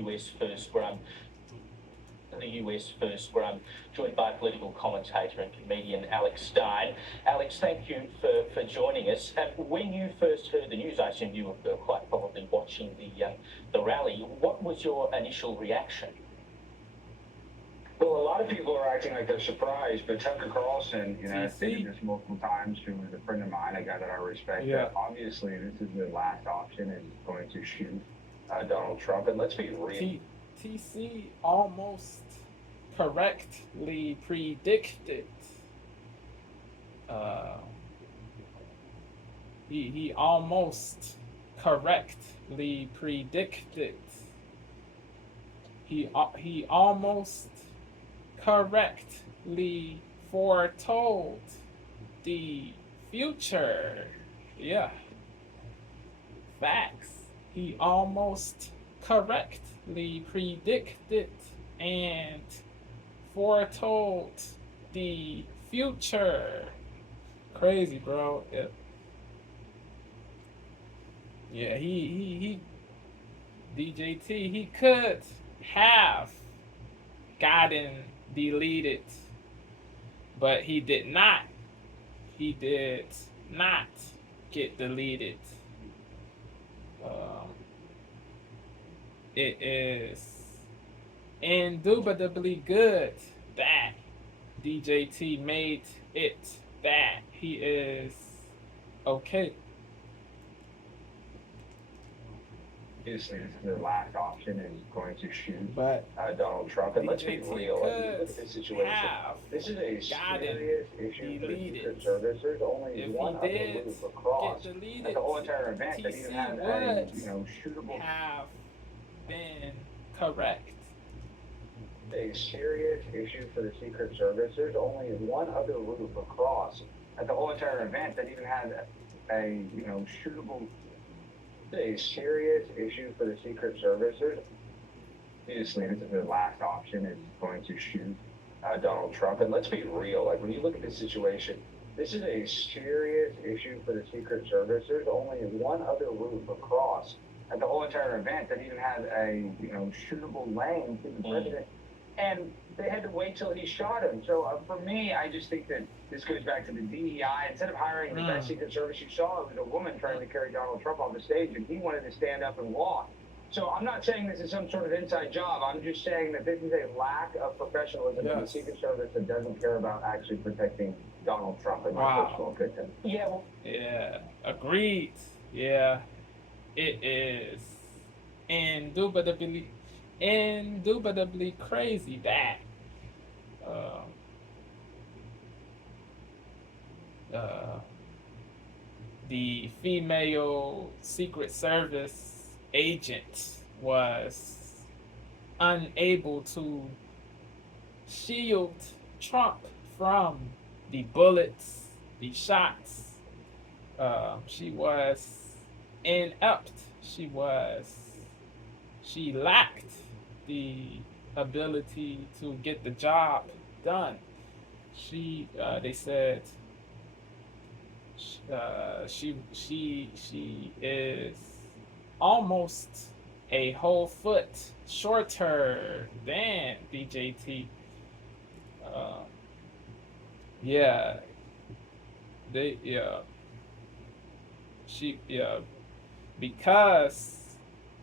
US first run, joined by political commentator and comedian Alex Stein. Alex, thank you for joining us. When you first heard the news, I assume you were quite probably watching the rally. What was your initial reaction? Well, a lot of people are acting like they're surprised, but Tucker Carlson, has stated this multiple times, who is a friend of mine, a guy that I respect, that obviously this is the last option and he's going to shoot Donald Trump. And let's be real. TC almost correctly predicted. He almost correctly predicted. He almost correctly foretold the future. Yeah. Facts. He almost correctly predicted and foretold the future. Crazy, bro. Yeah, he DJT, he could have gotten deleted, but he did not. He did not get deleted. It is indubitably good that DJT made it that he is okay. Obviously, this is the last option and he's going to shoot But Donald Trump. And let's be DJT real. Look at could this situation. have This is a gotten serious issue for the deleted. Secret Service. There's only If one he other did loop across get deleted, the whole entire event that even TC had would a shootable. have been correct. A serious issue for the Secret Service. There's only one other loop across at the whole entire event that even had a shootable. A serious issue for the Secret Service. Obviously, this is the last option is going to shoot Donald Trump. And let's be real. Like, when you look at this situation, this is a serious issue for the Secret Service. There's only one other route across at the whole entire event that even had a shootable lane to the president. And they had to wait till he shot him. So for me, I just think that this goes back to the DEI. Instead of hiring the best Secret Service you saw, it was a woman trying to carry Donald Trump on the stage, and he wanted to stand up and walk. So I'm not saying this is some sort of inside job. I'm just saying that this is a lack of professionalism in the Secret Service that doesn't care about actually protecting Donald Trump, in my personal opinion. Yeah, agreed. Yeah, it is indubitably crazy that the female Secret Service agent was unable to shield Trump from the bullets, the shots. She was inept. She lacked the ability to get the job done. They said she is almost a whole foot shorter than DJT. Because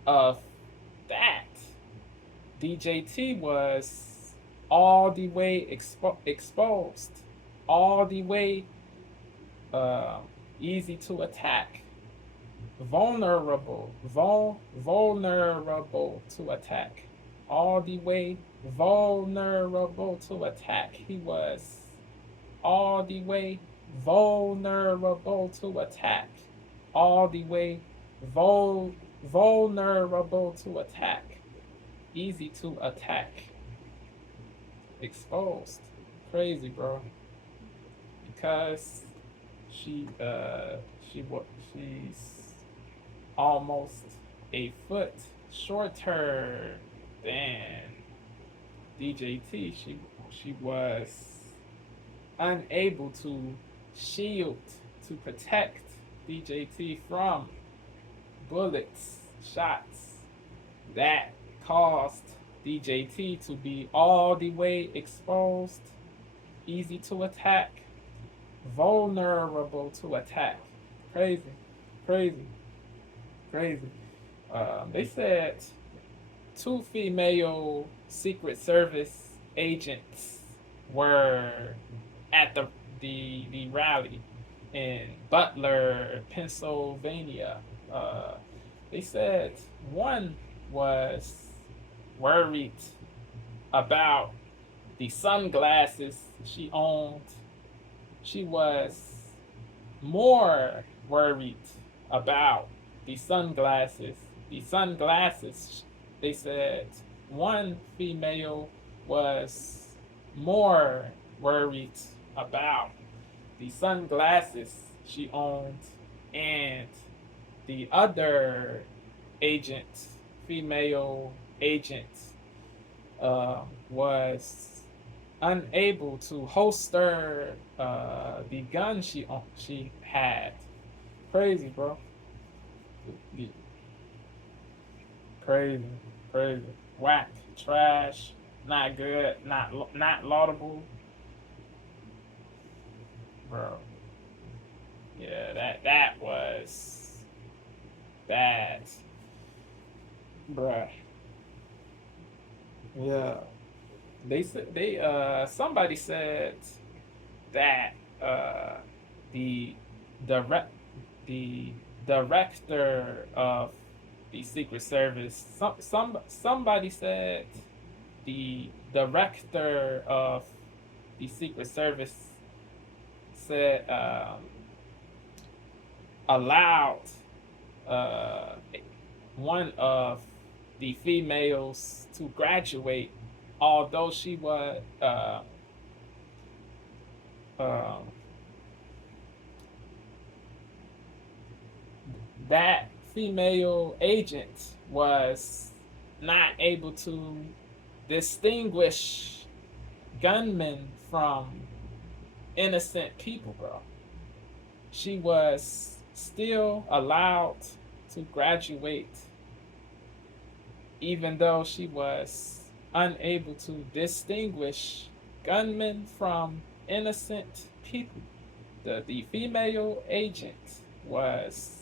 of that, DJT was all the way exposed, all the way easy to attack, vulnerable to attack, all the way vulnerable to attack. He was all the way vulnerable to attack, all the way vulnerable to attack, easy to attack, exposed. Crazy, bro. Because she's almost a foot shorter than DJT. She was unable to shield, to protect DJT from bullets, shots that caused DJT to be all the way exposed, easy to attack, vulnerable to attack. Crazy, crazy, crazy. They said 2 female Secret Service agents were at the rally in Butler, Pennsylvania. They said one was worried about the sunglasses she owned. She was more worried about the sunglasses. The sunglasses, they said one female was more worried about the sunglasses she owned, and the other agent, female agent, was unable to holster the gun she had. Crazy, bro. Yeah. Crazy, crazy. Whack, trash, not good, not laudable, bro. Yeah, that was bad, bruh. Yeah, somebody said that the direct the director of the Secret Service, somebody said the director of the Secret Service said allowed one of the females to graduate, although she was that female agent was not able to distinguish gunmen from innocent people, bro. She was still allowed to graduate, even though she was unable to distinguish gunmen from innocent people. The female agent was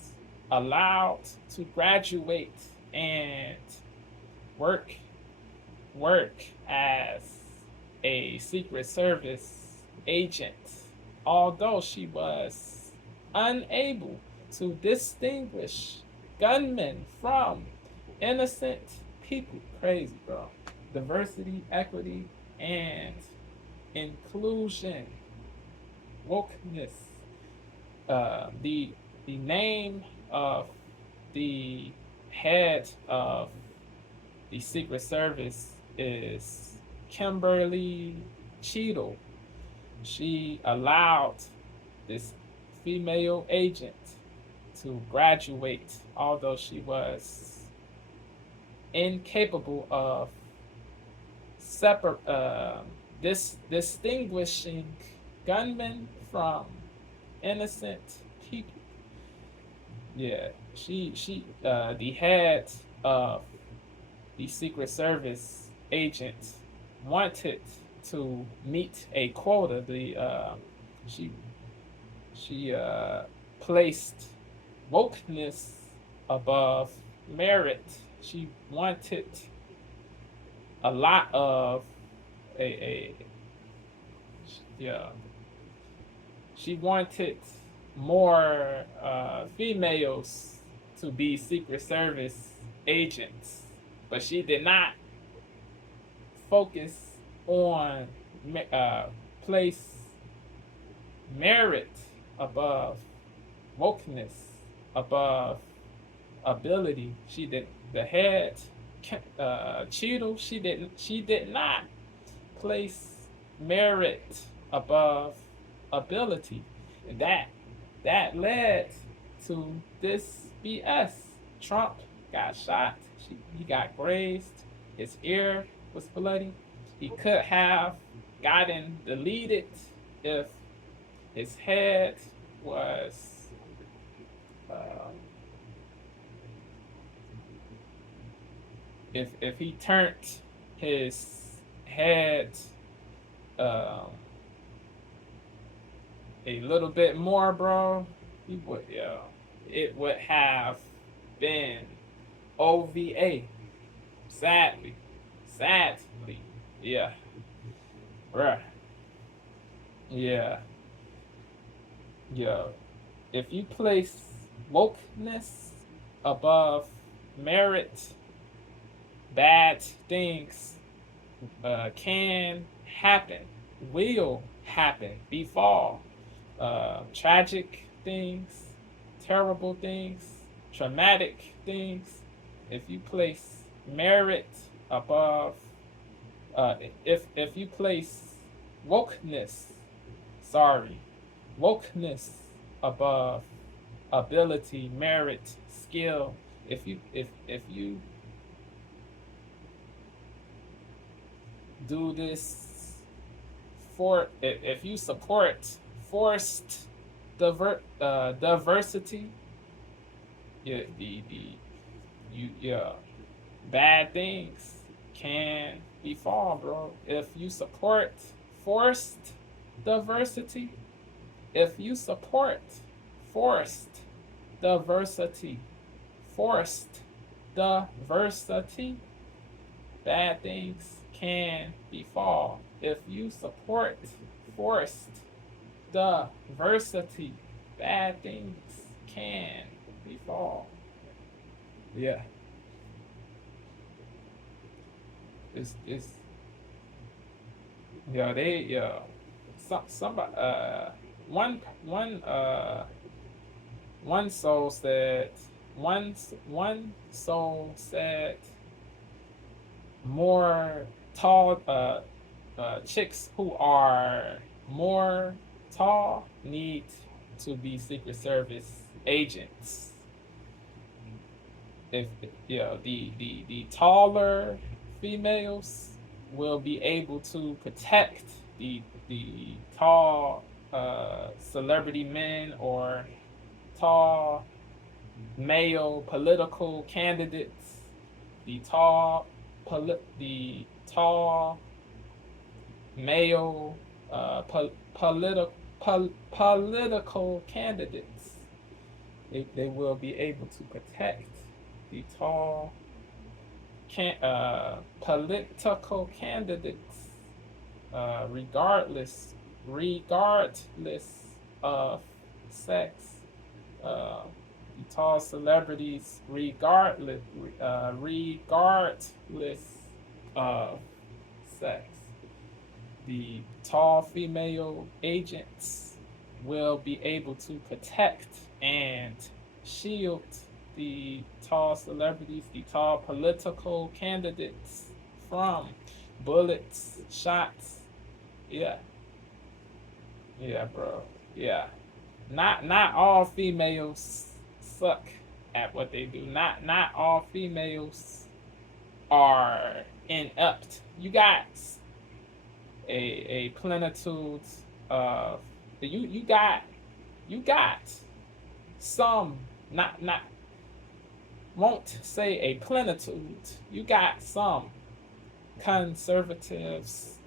allowed to graduate and work as a Secret Service agent, although she was unable to distinguish gunmen from innocent people. Crazy, bro. Diversity, equity, and inclusion. Wokeness. The name of the head of the Secret Service is Kimberly Cheadle. She allowed this female agent to graduate, although she was incapable of distinguishing gunmen from innocent people. Yeah, the head of the Secret Service agent wanted to meet a quota. She placed wokeness above merit. She wanted a lot of she wanted more females to be Secret Service agents, but she did not focus on place merit above wokeness, above ability. She did the head Cheadle. She did not place merit above ability, and that led to this BS. Trump got shot. He got grazed. His ear was bloody. He could have gotten deleted if his head was if he turned his head um, a little bit more, bro, he would, it would have been OVA. Sadly, sadly, yeah, bruh, yeah, yo. If you place wokeness above merit, bad things can happen, will happen, befall. Tragic things, terrible things, traumatic things. If you place merit above, if you place wokeness, sorry, wokeness above ability, merit, skill. If you do this for, if you support forced diversity, yeah, yeah, bad things can befall, bro. If you support forced diversity, if you support forced diversity, forced diversity, bad things can befall. If you support forced diversity, bad things can befall. Yeah. It's yeah, they somebody one one soul said one soul said more tall chicks who are more tall need to be Secret Service agents. If the taller females will be able to protect the tall celebrity men or tall male political candidates, the tall the tall male political candidates. They will be able to protect the tall political candidates, regardless of sex. The tall celebrities, regardless of sex. The tall female agents will be able to protect and shield the tall celebrities, the tall political candidates from bullets, shots. Yeah. Yeah, bro. Yeah. Not all females suck at what they do. Not all females are inept. You got a plenitude of you got some, not won't say a plenitude. You got some conservatives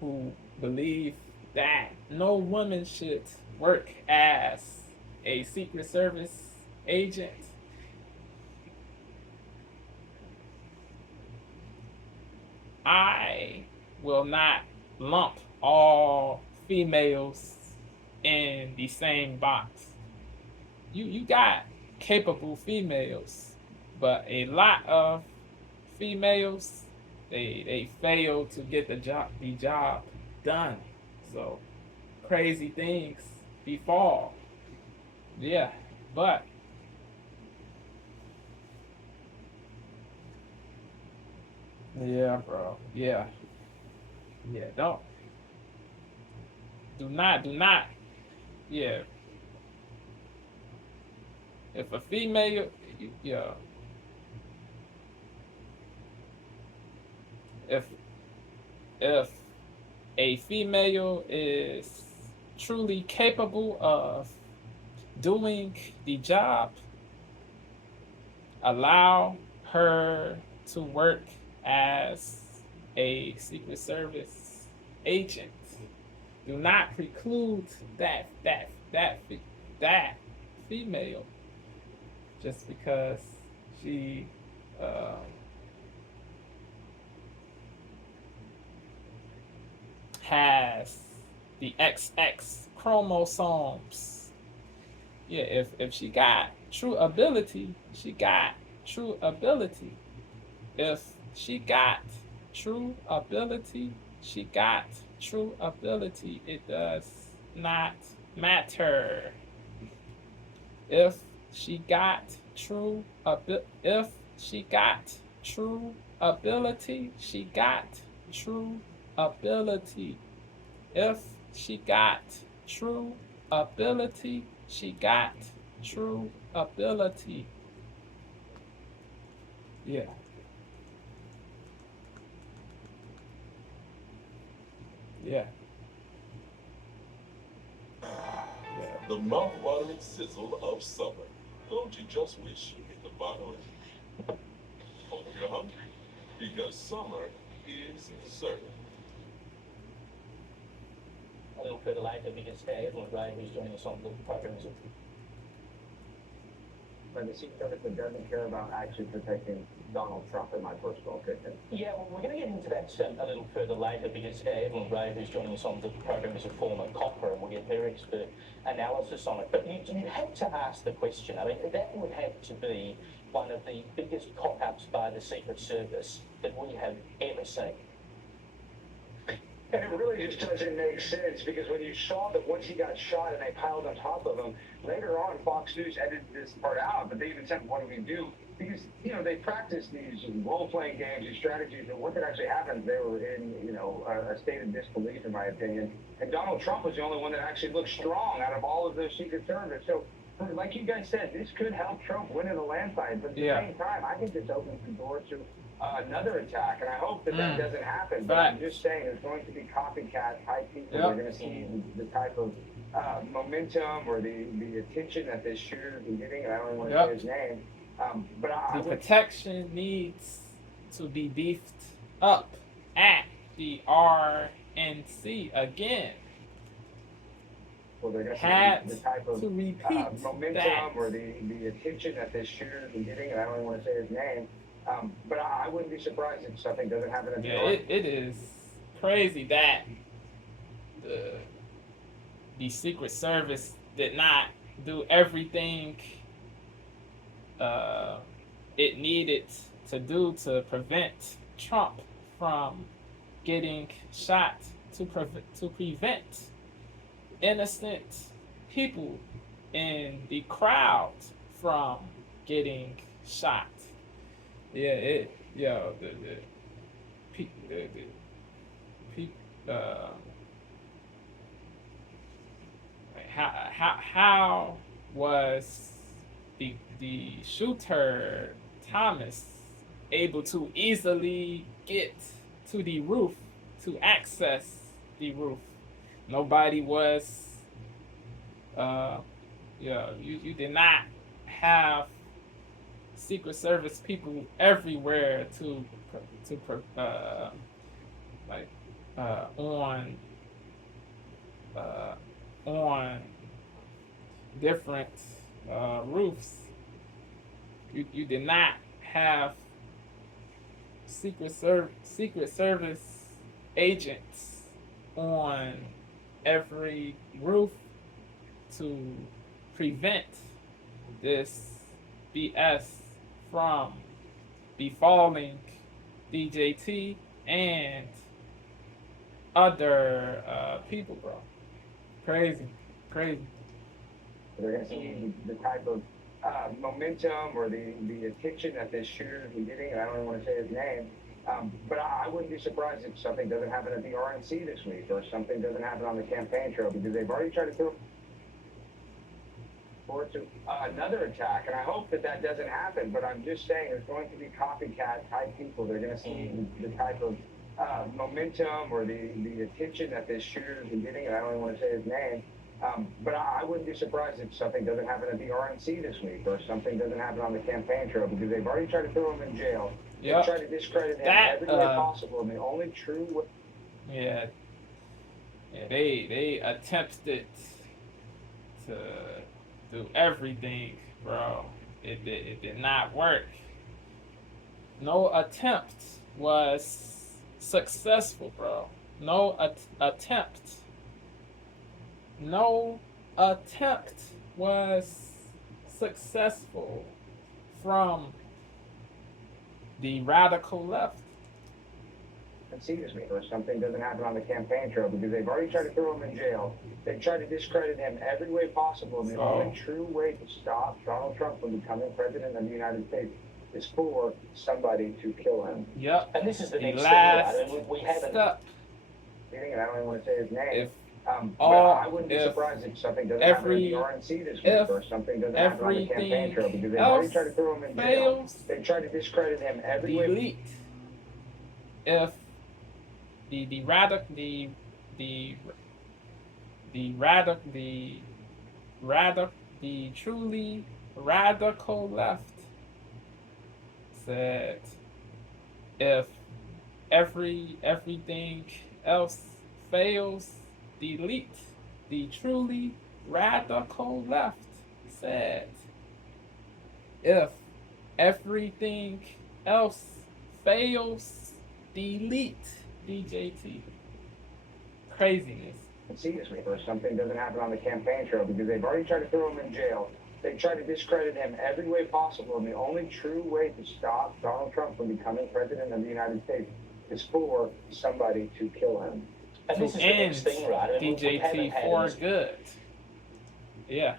who believe that no woman should work as a Secret Service agent. I will not lump all females in the same box. You got capable females, but a lot of females they fail to get the job done. So crazy things befall. Yeah, but yeah, bro. Yeah, yeah. Do not. Yeah. If a female, yeah. If if a female is truly capable of doing the job, allow her to work as a Secret Service agent do not preclude that female just because she has the XX chromosomes. Yeah, if she got true ability, she got true ability. If she got true ability, she got true ability. It does not matter. If she got if she got true ability, she got true ability. If she got true ability, she got true ability. Yeah. Yeah. Yeah. The mouth-watering sizzle of summer. Don't you just wish you hit the bottle? Hope you're hungry, because summer is serving. A little further later, because Edwin Ray, who's joining us on the program, is But the Secret Service that doesn't care about actually protecting Donald Trump, in my personal opinion. yeah, well, we're going to get into that a little further later because Edwin Ray, who's joining us on the program, is a former copper, and we'll get her expert analysis on it. But you had to ask the question. I mean, that would have to be one of the biggest cop-ups by the Secret Service that we have ever seen. And it really just doesn't make sense because when you saw that once he got shot and they piled on top of him, later on Fox News edited this part out, but they even said, what do we do? Because, you know, they practiced these role-playing games, these strategies, and what could actually happen, they were in, you know, a state of disbelief, in my opinion. And Donald Trump was the only one that actually looked strong out of all of those Secret Service. So, like you guys said, this could help Trump win in the landslide, but at the same time, I think this opens the door to another attack, and I hope that that doesn't happen. But I'm just saying, there's going to be copycat type people. They're going to see the type of momentum or the attention that this shooter is getting, and I don't even want to say his name. But the protection needs to be beefed up at the RNC again. Well, they're going had to see the type of to repeat momentum that. or the attention that this shooter is getting, and I don't even want to say his name. But I wouldn't be surprised if something doesn't happen at the it is crazy that the Secret Service did not do everything it needed to do to prevent Trump from getting shot, to prevent innocent people in the crowd from getting shot. How was the shooter Thomas able to easily get to the roof, to access the roof? Nobody was. You did not have Secret Service people everywhere on different roofs. You did not have Secret Service agents on every roof to prevent this BS from befalling DJT and other people, bro. Crazy. They're going to see the type of momentum or the attention that this shooter is getting, and I don't even want to say his name. But I wouldn't be surprised if something doesn't happen at the RNC this week or something doesn't happen on the campaign trail because they've already tried to throw forward to another attack, and I hope that doesn't happen. But I'm just saying there's going to be copycat type people. They're going to see the type of momentum or the attention that this shooter is getting, and I don't even want to say his name. But I wouldn't be surprised if something doesn't happen at the RNC this week or something doesn't happen on the campaign trail because they've already tried to throw him in jail. They Yep. tried to discredit him That, every way possible, and the only true way. Yeah. Yeah. They attempted to do everything, bro. It did not work. No attempt was successful, bro. No attempt. No attempt was successful from the radical left. Concede me, or something doesn't happen on the campaign trail, because they've already tried to throw him in jail. They tried to discredit him every way possible, and the only true way to stop Donald Trump from becoming president of the United States is for somebody to kill him. Yep. And this is the next last thing, right? We haven't. step. I don't even want to say his name. If But I wouldn't be surprised if something doesn't happen in the RNC this week, or something doesn't happen on the campaign trail, because they've already tried to throw him in jail. They tried to discredit him every way. Delete. If the truly radical left said, if everything else fails, delete. The truly radical left said, if everything else fails, delete. DJT. Craziness. Concede me, or something doesn't happen on the campaign trail, because they've already tried to throw him in jail. They tried to discredit him every way possible, and the only true way to stop Donald Trump from becoming president of the United States is for somebody to kill him. And this is the next thing, right? DJT for good. Yeah.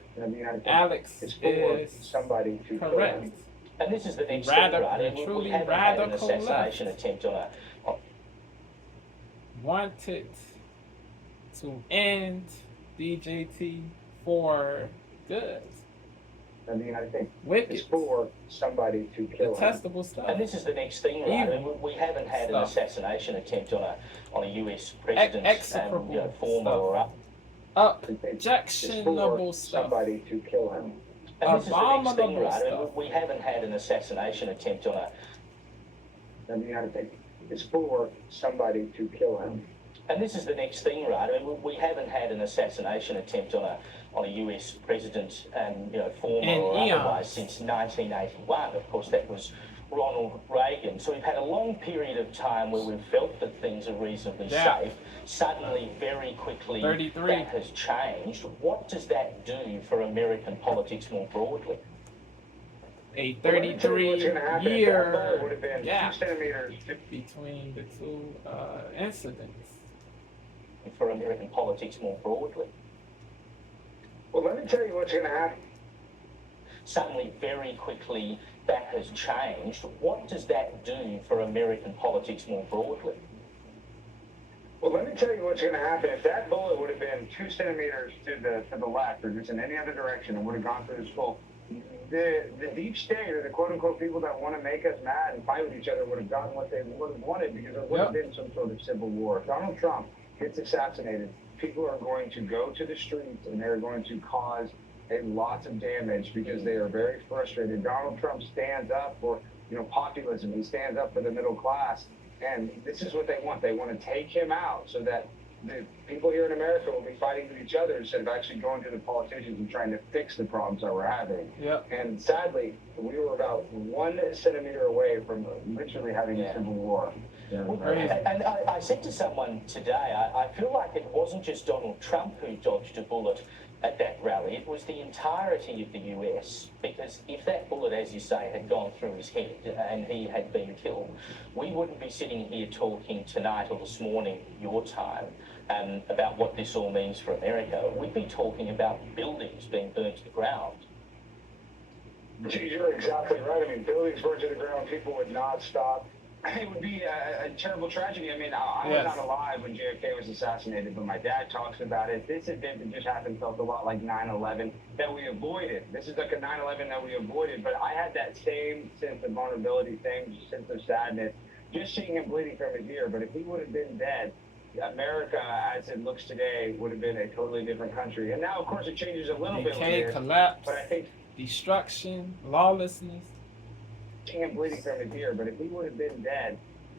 Alex is for is somebody to kill correct. him. And this is the next thing, right? Truly We haven't had an radical assassination left. attempt on a. Wanted to end DJT for good. And the United States Wicked. is for somebody to kill him. Detestable stuff. And this is the next thing, right? We haven't had an assassination attempt on a US president, Execrable former stuff. or up. Objectionable stuff. Somebody to kill him. And this is the next thing, Abominable right? stuff. We haven't had an assassination attempt on a. And the United States is for somebody to kill him. And this is the next thing, right? We haven't had an assassination attempt on a US president, former In or eons. otherwise, since 1981. Of course, that was Ronald Reagan. So we've had a long period of time where we've felt that things are reasonably safe. Suddenly, very quickly, 33. that has changed. What does that do for American politics more broadly? A 33-year would have been gap 2 centimeters. between the two incidents. For American politics more broadly. Well, let me tell you what's going to happen. Suddenly, very quickly, that has changed. What does that do for American politics more broadly? Well, let me tell you what's going to happen. If that bullet would have been 2 centimeters to the left, or just in any other direction, and would have gone through the skull, the deep state, or the quote-unquote people that want to make us mad and fight with each other, would have gotten what they would have wanted, because there would have been some sort of civil war. If Donald Trump gets assassinated, people are going to go to the streets, and they're going to cause a lot of damage, because they are very frustrated. Donald Trump stands up for populism. He stands up for the middle class, and this is what they want. They want to take him out so that the people here in America will be fighting with each other instead of actually going to the politicians and trying to fix the problems that we're having. Yep. And sadly, we were about 1 centimeter away from literally having a civil war. And I said to someone today, I feel like it wasn't just Donald Trump who dodged a bullet at that rally. It was the entirety of the US, because if that bullet, as you say, had gone through his head and he had been killed, we wouldn't be sitting here talking tonight or this morning, your time, about what this all means for America. We'd be talking about buildings being burnt to the ground. You're exactly right. I mean, buildings burned to the ground, people would not stop. It would be a terrible tragedy. I mean, I was not alive when JFK was assassinated, but my dad talks about it. This event that just happened felt a lot like 9/11 that we avoided. This is like a 9/11 that we avoided, but I had that same sense of vulnerability, same sense of sadness, just seeing him bleeding from his ear. But if he would have been dead, America, as it looks today, would have been a totally different country. And now, of course, it changes a little bit Decay, with collapse, but I think destruction, lawlessness. can't bleeding from his ear, but if he would have been dead,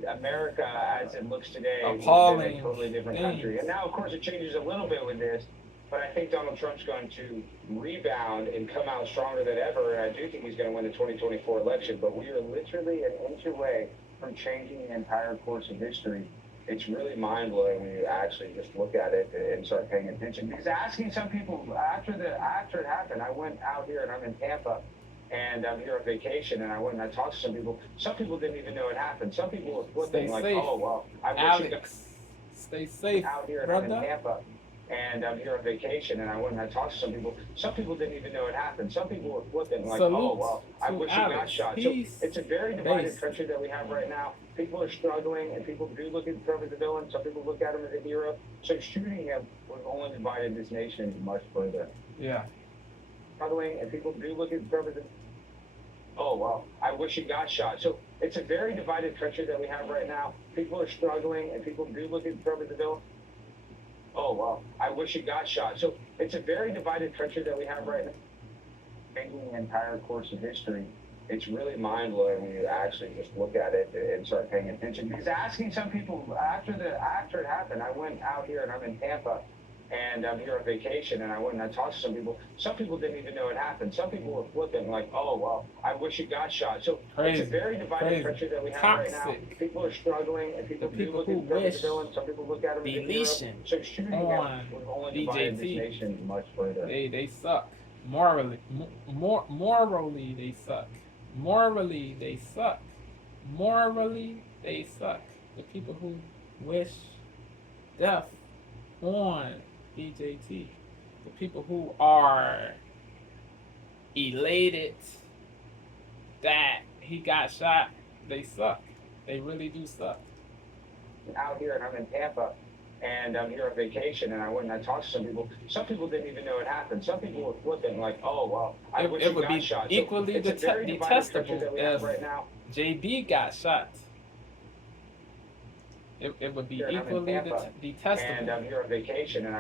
America, as it looks today, would have been Appalling a totally different country. things. And now, of course, it changes a little bit with this, but I think Donald Trump's going to rebound and come out stronger than ever. And I do think he's going to win the 2024 election. But we are literally an inch away from changing the entire course of history. It's really mind blowing when you actually just look at it and start paying attention. Because asking some people after it happened, I went out here and I'm in Tampa. And I'm here on vacation, and I went and I talked to some people. Some people didn't even know it happened. Some people were flipping Stay like, safe. "Oh well, I wish you Alex, stay safe, out here and I'm in brother. Tampa, and I'm here on vacation." And I went and I talked to some people. Some people didn't even know it happened. Some people were flipping like, Salute "Oh well, I to wish you got Alex. shot." Peace. So it's a very divided Base. country that we have right now. People are struggling, and people do look at Trump as a villain. Some people look at him as a hero. So shooting him would have only divided this nation much further. Yeah. Struggling, and people do look at Trump as a oh well, I wish he got shot. So it's a very divided country that we have right now. People are struggling, and people do look at Trump as a villain. Oh well, I wish he got shot. So it's a very divided country that we have right now. Changing the entire course of history. It's really mind blowing when you actually just look at it and start paying attention. Because asking some people after it happened, I went out here and I'm in Tampa. And I'm here on vacation, and I went and I talked to some people. Some people didn't even know it happened. Some people were flipping like, "Oh well, I wish you got shot." So Crazy. it's a very divided country that we have right now. Toxic. People are struggling, and people The do people look who at Trump as a wish villain. Some people look at him as a hero. deletion So shooting him on would have only divided this DJT. nation much further. They suck. Morally, morally they suck. Morally they suck. Morally they suck. The people who wish death on DJT. The people who are elated that he got shot, they suck. They really do suck. Out here and I'm in Tampa, and I'm here on vacation, and I went and I talked to some people. Some people didn't even know it happened. Some people were flipping like, "Oh well, I wish It you would got be shot." So equally it's a very divided country detestable that we have if right now. JB got shot. It would be Here and I'm in equally Tampa, detestable. And I'm here on vacation, and I